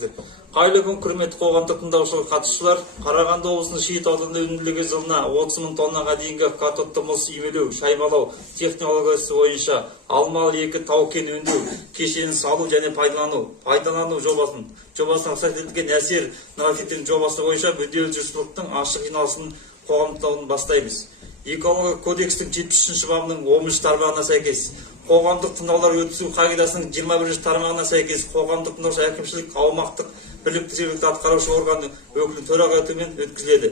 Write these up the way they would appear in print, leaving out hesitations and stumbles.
жүргізілді. Қайырлы күн, құрметті қоғамдық тыңдаушылар, қатысушылар. Қарағанды облысының Шиет ауданында өнімділігі жылына 30 мың тоннаға дейінгі катодты мыс үймелеу, шаймалау технологиясы бойынша алмалы 2 тау-кен өндіру кешенін салу және пайдалану жобасына рұқсат етілген әсер новофиттің жобасы бойынша мүдделі жұртшылықтың ашық жиналысын қоғамдауын бастаймыз. Экология кодекстің 73 бабының 13 тармағына сәйкес қоғамдық тыңдаулар өткізу қағидасының 21 тармағына сәйкес қоғамдық тыңдаушы әкімшілік аумақтық бірлікті жергілікті атқарушы органның өкілі төраға етуімен өткізіледі.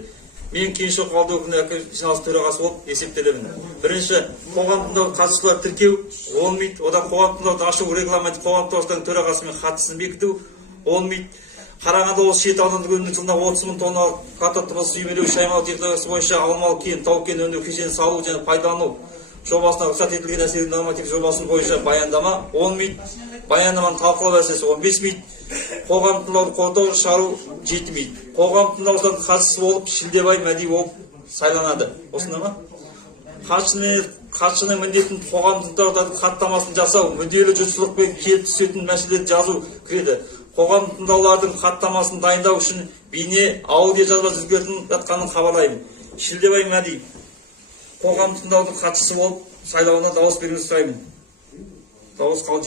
Мен Кеңшілік ауылдық округінің жиналыс төрағасы болып есептелемін. Бірінші, қоғам тыңдау қатысушылар тіркеу болмайды. Одан қоғам тыңдауды ашу регламенті қоғам тыңдаушылардың төрағасымен хаттысын бекіту болмайды. Қарағанды облысы Шиет ауданында өнімділігі жылына 30 мың тонна катодты мыс үймелеу, шаймалау технологиясы бойынша алмалы кен, тау-кен өндіру кешенін салу және пайдалану жобасына рұқсат етілген әсерлі норматив жобасы бойынша баяндама 10 мит, баяндаманы талқылау әсесі 15 мит, қоғам тыңдауды қолдау шығару 7 мит. Қоғам тыңдаушылардың қатысушы болып Шілдебай Мәди болып сайланады. Осында ма? Хатшының міндетін қоғам тыңдаушылардың хаттамасын жасау, мүдделі жұртшылықпен келіп түсетін мәселелерді жазу кіреді. Қоғам тыңдаулардың хаттамасын дайындау үшін бейне аудио жазба өзгертіліп жатқанын хабарлаймын. Шілдебай Мәди қоғам тыңдаудың хатшысы болып сайлауына дауыс беруіңізді сұраймын. Дауыс қалды.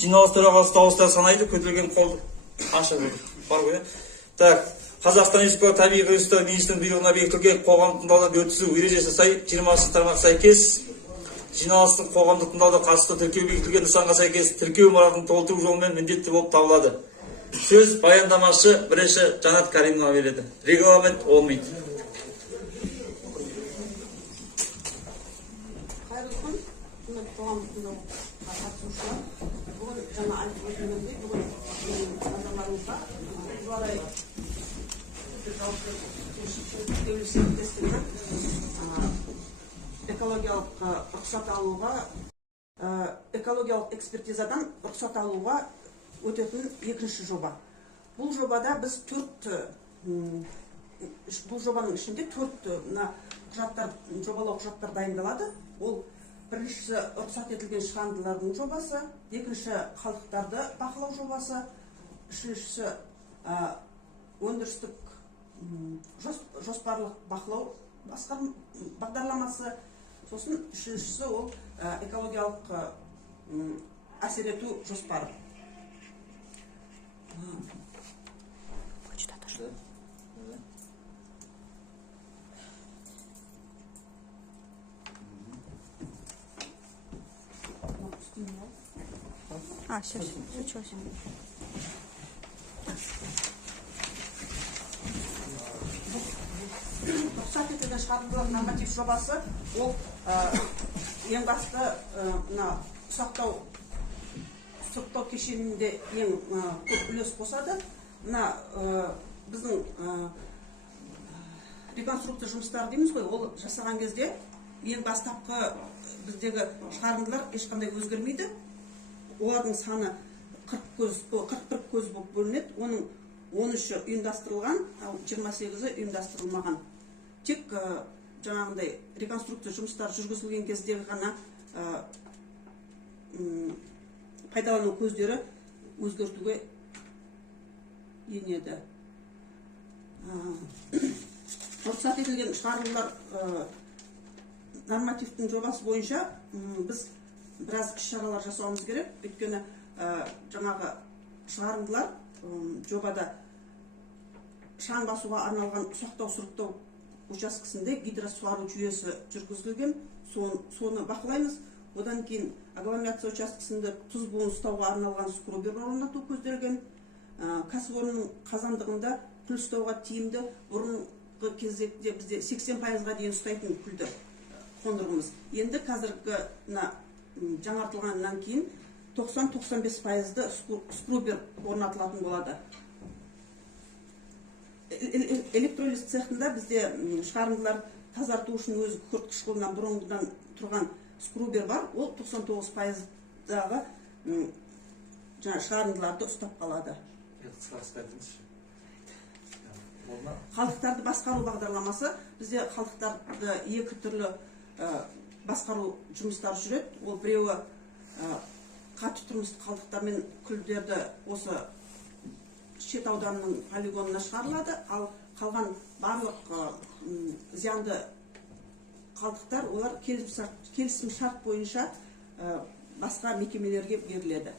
Жиналыс төрағасы дауыстар санайды, көтерілген қол ашық бар ғой. Так, Қазақстан Республикасы табиғи ресурстар министрінің бұйрығына бекітілген қоғам тыңдауларды өткізу ережесі сай 20 тармақ сәйкес жиналыстың қоғамдық тыңдауда қатысты тіркеу бекітілген нысанға сәйкес тіркеу мұратын толтыру жолымен міндетті болып табылады. Сөз баяндамашы бірінші Жанат Каримовна береді. Регламент болмайды. Қоғамдық тыңдауға қатысушылар, бүгін жаңа айтып өтілгендей, бүгін назарларыңызға Жуарай серіктестігінің экологиялық рұқсат алуға, экологиялық экспертизадан рұқсат алуға өтетін екінші жоба. Бұл жобада біз бұл жобаның ішінде 4 құжаттар, жобалау құжаттар дайындалады. Ол біріншісі рұқсат етілген шығарындылардың жобасы, екінші қалдықтарды бақылау жобасы, үшіншісі өндірістік жоспарлық бақылау бағдарламасы, сосын үшіншісі ол экологиялық әсер ету жоспары. Сейчас, случилось. Рұқсат етілген шығарындылар норматив жобасы, ол ең басты сұрыптау кешенінде ең көп үлес қосады. Біздің реконструкция жұмыстары дейміз ғой, ол жасаған кезде ең бастапқы біздегі шығарындылар ешқандай өзгермейді. Олардың саны 41 көз болып бөлінеді. Оның 13-і ұйымдастырылған, 28-і ұйымдастырылмаған. Тек жаңағындай реконструкция жұмыстары жүргізілген кездегі ғана пайдалану көздері өзгертуге енеді. Рұқсат етілген шығарындылар нормативтің жобасы бойынша біз біраз іс-шаралар жасауымыз керек. Өйткені жаңағы шығарындылар жобада шаң басуға арналған ұсақтау-сұрыптау учаскесінде гидросуару жүйесі жүргізілген. Соны бақылаймыз. Одан кейін агломерация учаскесінде тұз буын ұстауға арналған скрубер орнату көзделген. Кәсіпорынның қазандығында күл ұстауға тиімді бұрынғы кезекте бізде 80%-ға дейін ұстайтын күлді қондырғымыз. Енді қазіргі жаңартылғаннан кейін 90-95%-ды скрубер орнатылатын болады. Электролиз цехында бізде шығарындылар тазарту үшін өз күрт қышқылынан бұрынғыдан тұрған скрубер бар. Ол 99%-дағы шығарындыларды ұстап қалады. Қалдықтарды басқару бағдарламасы. Бізде қалдықтарды екі түрлі басқару жұмыстары жүреді. Ол біреуі қатты тұрмыстық қалдықтар мен күлдерді осы шет ауданының полигонына шығарылады, ал қалған барлық зиянды қалдықтар олар келісім шарт бойынша басқа мекемелерге беріледі.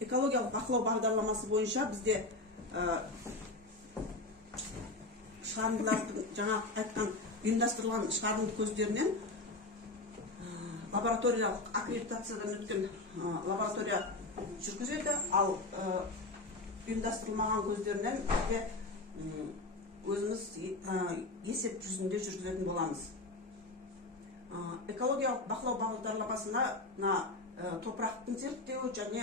Экологиялық бақылау бағдарламасы бойынша бізде шығарындылардың жаңа айтқан ұйымдастырылған шығарынды көздерінен лабораториялық аккредитациядан өткен лаборатория жүргізеді, ал ұйымдастырылмаған көздерінен бізде өзіміз есеп жүзінде жүргізетін боламыз. Экологиялық бақылау бағдарламасына топырақтың зерттеуі және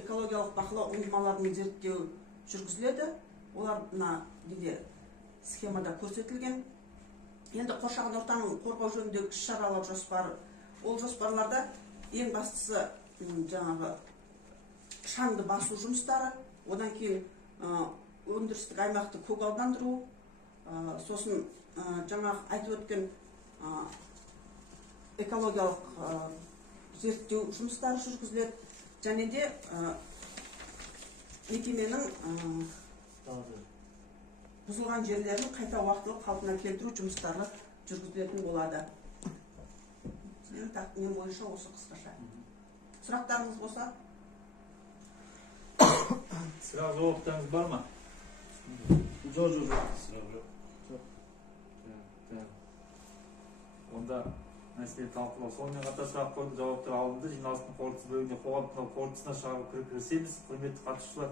экологиялық бақылау ұңғымаларының зерттеуі жүргізіледі. Олар схемада көрсетілген. Енді қоршаған ортаның қорғау жөніндегі іс-шаралар жоспары. Ол жоспарларда ең бастысы жаңағы шаңды басу жұмыстары, одан кейін өндірістік аймақты көгалдандыру, сосын жаңағы айтып өткен экологиялық зерттеу жұмыстары жүргізіледі, және де мекеменің бұзылған жерлерін қайта уақытылы қалпына келтіру жұмыстары жүргізілетін болады. Сенің тақырыбың бойынша осы қысқаша. Сұрақтарыңыз болса? Сұрақ жауаптарыңыз бар ма? Жоқ. Онда мәселе талқылау. Сонымен қатар сұрақ қойды, жауаптар алынды. Жиналыстың қорытынды бөлігіне қоғам қорытындысына шағып кірісеміз. Құрметті қатысушылар,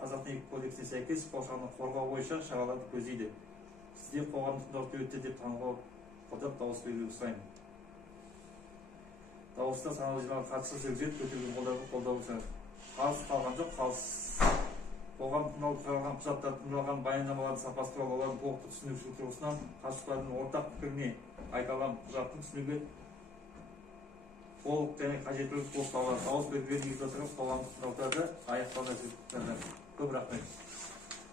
Қазақ егіп кодексіне сәйкес қоршаған қорғау бойынша шараларды көздейді. Сізде қоғамдық тыңдау өтті деп тануға қолдап дауыс беруді сұраймын. Дауыста саналы жиналған қатысушы өкімет көтерілген қолдарды қолдауды қалыс қалған жоқ, қалыс қоғам тыңдалып қаралған құжаттар тыңдалған баяндамалардың сапасы туралы олардың толықты түсінушілік тұрғысынан қатысушылардың ортақ пікіріне айтылған құжаттың түсінігі толық және қажеттілік болып табылады. Дауыс беруге негізде отырып қоғамдық тыңдауларды аяқтауына көп рахмет.